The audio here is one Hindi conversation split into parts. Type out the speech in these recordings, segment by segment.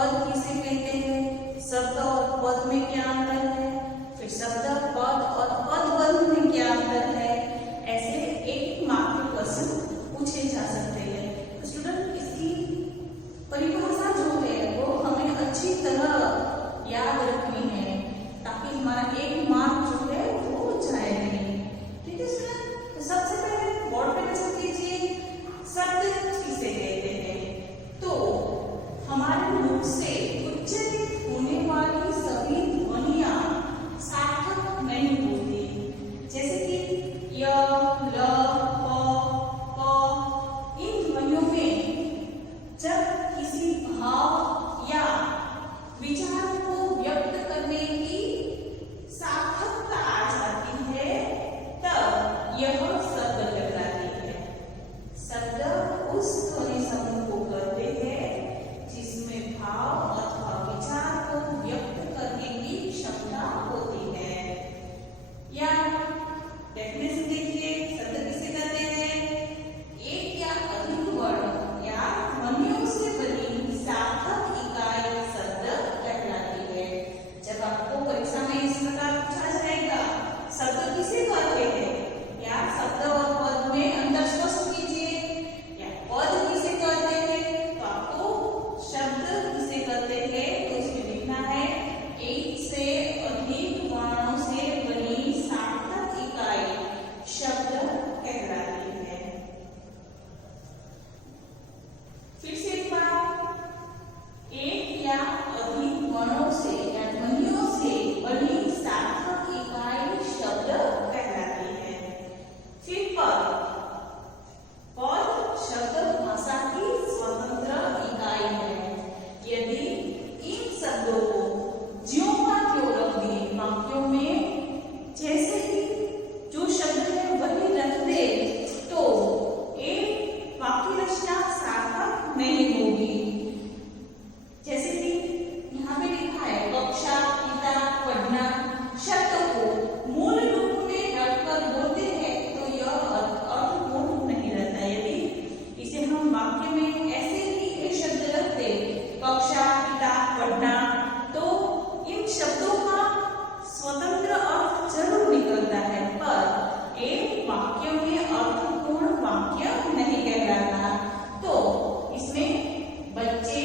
पद किसे कहते हैं, शब्द और पद में क्या अंतर है, फिर शब्द पद और पद बंध में क्या अंतर है, ऐसे एक मार्क के क्वेश्चन पूछे जा सकते हैं। तो स्टूडेंट इसकी परिभाषा जो है वो हमें अच्छी तरह याद रखनी है ताकि हमारा एक मार्क जो है वो जाए नहीं। ठीक है स्टूडेंट, तो सबसे पहले बोर्ड पे नजर कीजिए, शब्द किसे कहते हैं। तो हमारे मुख से उच्चारित होने वाली सभी ध्वनियां सार्थक नहीं होती, जैसे कि य, ल, प, इन ध्वनियों में जब किसी भाव या विचार को व्यक्त करने की सार्थकता आ जाती है तब यह शब्द कहलाती है। शब्द उस ध्वनि समूह को कहते हैं जिसमें भाव अथवा विचार को व्यक्त करने की क्षमता होती है। या डेफिनेशन देखिए, शब्द किसे कहते हैं, एक या अधिक वर्ण या ध्वनियों से बनी सार्थक इकाई शब्द कहलाती है। जब आपको परीक्षा में इस प्रकार पूछा जाएगा शब्द किसे कहते हैं, या शब्द और पद में अंतर स्पष्ट कीजिए, या पद किसे कहते हैं, तो आपको शब्द किसे कहते हैं तो इसमें लिखना है एक से अधिक वर्णों से बनी सार्थक इकाई शब्द कहलाती है। फिर से एक बार, एक या अधिक वर्णों से या ध्वनियों से बनी सार्थक इकाई शब्द कहलाती है। फिर पद, पद शब्द भाषा की स्वतंत्र इकाई है। यदि इन शब्दों को ज्यों का त्यों रख दिए वाक्यों में, जैसे कि जो शब्द है वही रख दे तो एक वाक्य रचना सार्थक नहीं होगी। जैसे कि यहाँ पे लिखा है कक्षा, किताब, पढ़ना, शब्द को मूल रूप में रखकर बोलते हैं तो यह अर्थपूर्ण नहीं रहता। यदि इसे हम वाक्य में ऐसे ही एक शब्द रख दे कक्षा, किताब, पढ़ना, तो इन शब्दों का स्वतंत्र अर्थ जरूर निकलता है पर एक वाक्य में अर्थपूर्ण वाक्य नहीं कहलाता। तो इसमें बच्चे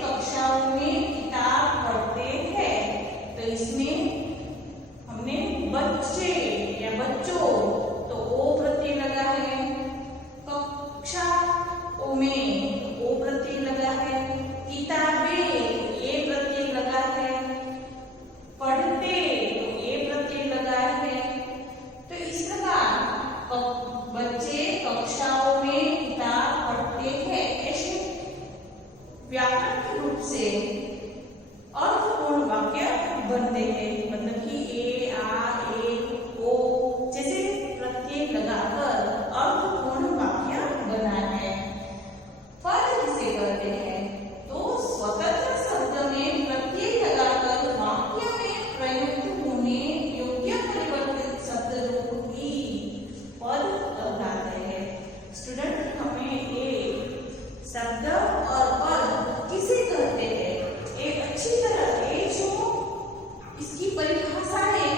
कक्षाओं में किताब पढ़ते हैं, तो इसमें हमने बच्चे या बच्चों तो ओ प्रत्यय लगा है, कक्षाओं में ओ प्रत्यय लगा है, किताबें ये प्रत्यय लगा है, पढ़ते तो ये प्रत्यय लगा है। तो इस प्रकार बच्चे कक्षाओं में किताब पढ़ते हैं ऐसे व्याकरण के रूप से अर्थपूर्ण वाक्य बनते हैं। मतलब कि ए, आ, ए, ओ जैसे प्रत्यय लगाकर अर्थपूर्ण वाक्य बना है। पद किसे कहते हैं, तो स्वतंत्र शब्द में प्रत्यय लगाकर वाक्य में प्रयुक्त होने योग्य परिवर्तित शब्द रूप ही पद कहलाते हैं। स्टूडेंट, हमें ये शब्द और पद किसे कहते हैं एक अच्छी तरह से जो इसकी परिभाषा है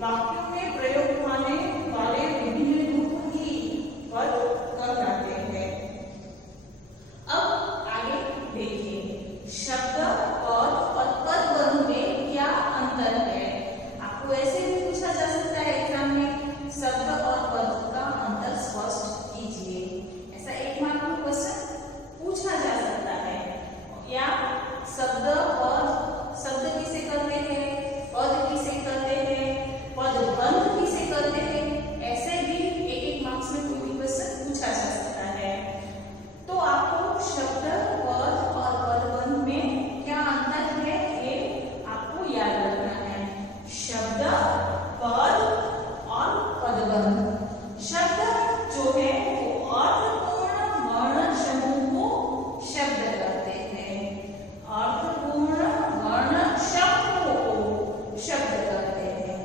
वाक्यों में प्रयोग होने वाले विभिन्न रूप ही पद कहलाते हैं। अब आगे देखिए, शब्द, पद और पदबंध में क्या अंतर है। आपको ऐसे भी पूछा जा सकता है एग्जाम में, शब्द और पद का अंतर स्पष्ट कीजिए। ऐसा एक मार्क का क्वेश्चन पूछा जा सकता है। या शब्द किसे कहते हैं, पद किसे कहते हैं, पदबंध किसे कहते हैं, ऐसे भी एक मार्क्स में कोई भी क्वेश्चन पूछा जा सकता है। तो आपको शब्द, पद और पदबंध में क्या अंतर है ये आपको याद रखना है। शब्द, पद और पदबंध। शब्द जो है वो अर्थपूर्ण वर्ण समूह को शब्द कहते हैं। अर्थपूर्ण वर्ण शब्दों को शब्द कहते हैं।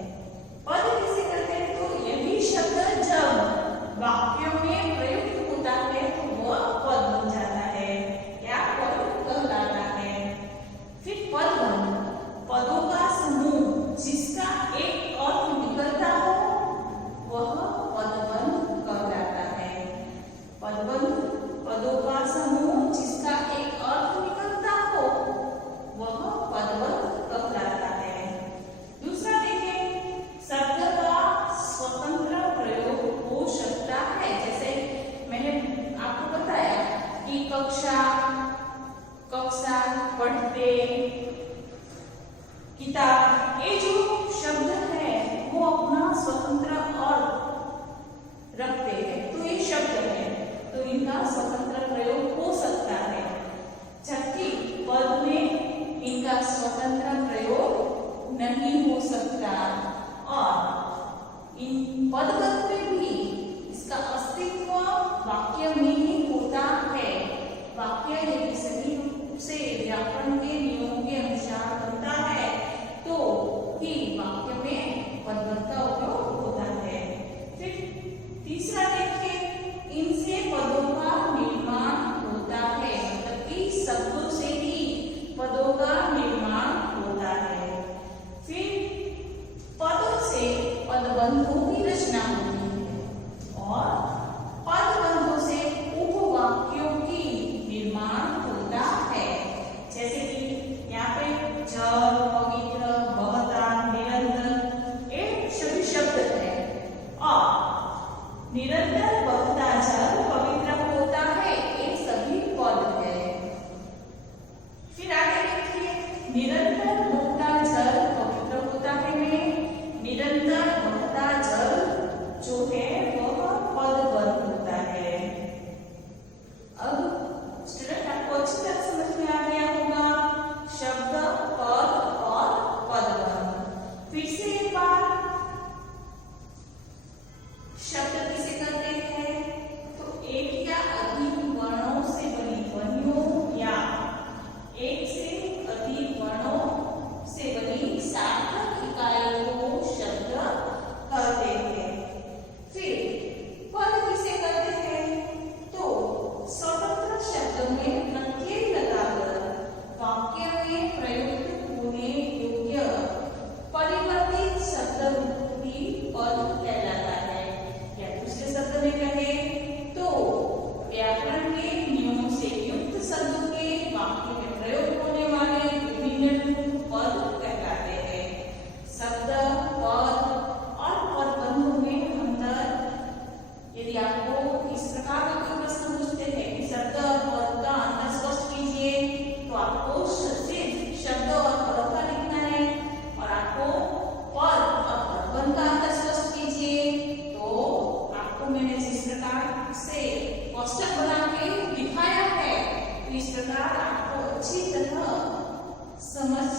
पद किसे कहते हैं, तो यही शब्द जब वाक्यों में प्रयुक्त होता है तो वह पद बन जाता है या पद कहलाता है। फिर पदबंध, पदों का समूह जिसका एक अर्थ निकलता हो वह पदबंध कहलाता है। पदबंध, पदों का समूह जिसका एक अर्थ निकलता हो वह पदबंध कहलाता है। दूसरा देखें, शब्द का स्वतंत्र प्रयोग हो सकता है। जैसे मैंने आपको बताया कि कक्षा, पढ़ते, किताब, ये जो शब्द है वो अपना स्वतंत्र अर्थ रखते हैं, तो ये शब्द है तो इनका स्वतंत्र प्रयोग हो सकता है। जबकि पद में इनका स्वतंत्र प्रयोग नहीं हो सकता और इन पदबंध में भी इसका अस्तित्व वाक्य में ही होता है। वाक्य यदि सही रूप से व्याकरण के नियमों के अनुसार बनता है तो ही वाक्य में पदबंध का उपयोग होता है। फिर तीसरा देखिए, इनसे पदों का निर्माण होता है, मतलब कि शब्दों से ही पदों का निर्माण होता है। फिर पदों से पदबंधों की रचना होती है और पदबंधों से उपवाक्यों की निर्माण होता है। जैसे कि यहाँ पे जल, पवित्र, बहता, निरंतर, ये सभी शब्द है और निरंतर बहता जल पवित्र होता है, ये सभी पद है। फिर आगे देखिए, निरंतर बहता जल पवित्र होता है में निरंतर बहता जल जो है वह पदबंध होता है। अब स्टूडेंट आपको अच्छी तरह समझ में आ गया होगा शब्द, पद और पदबंध। फिर से एक बार, शब्द किसे कहते हैं, तो एक या अधिक वर्णों से बनी ध्वनियों या एक से अधिक वर्णों से बनी सार्थक इकाइयों को शब्द कहते हैं। फिर पद किसे कहते हैं, तो स्वतंत्र शब्द में प्रत्यय लगाकर वाक्य में प्रयुक्त होने योग्य परिवर्तित शब्द भी पद कहलाता है। या दूसरे शब्द में कहें तो व्याकरण के नियमों से युक्त शब्दों के वाक्य में प्रयोग होने वाले विभिन्न रूप पद कहलाते हैं। शब्द, पद और पदबंधों में अंतर, यदि आपको इस प्रकार का कोई प्रश्न पूछते हैं कि शब्द और पद का अंतर स्पष्ट कीजिए, तो आपको सिर्फ शब्द और पद का लिखना है और आपको पद और पदबंध का अंतर स्पष्ट कीजिए, तो आपको मैंने जिस प्रकार से क्वेश्चन बना के दिखाया है, तो इस प्रकार आपको अच्छी तरह समझ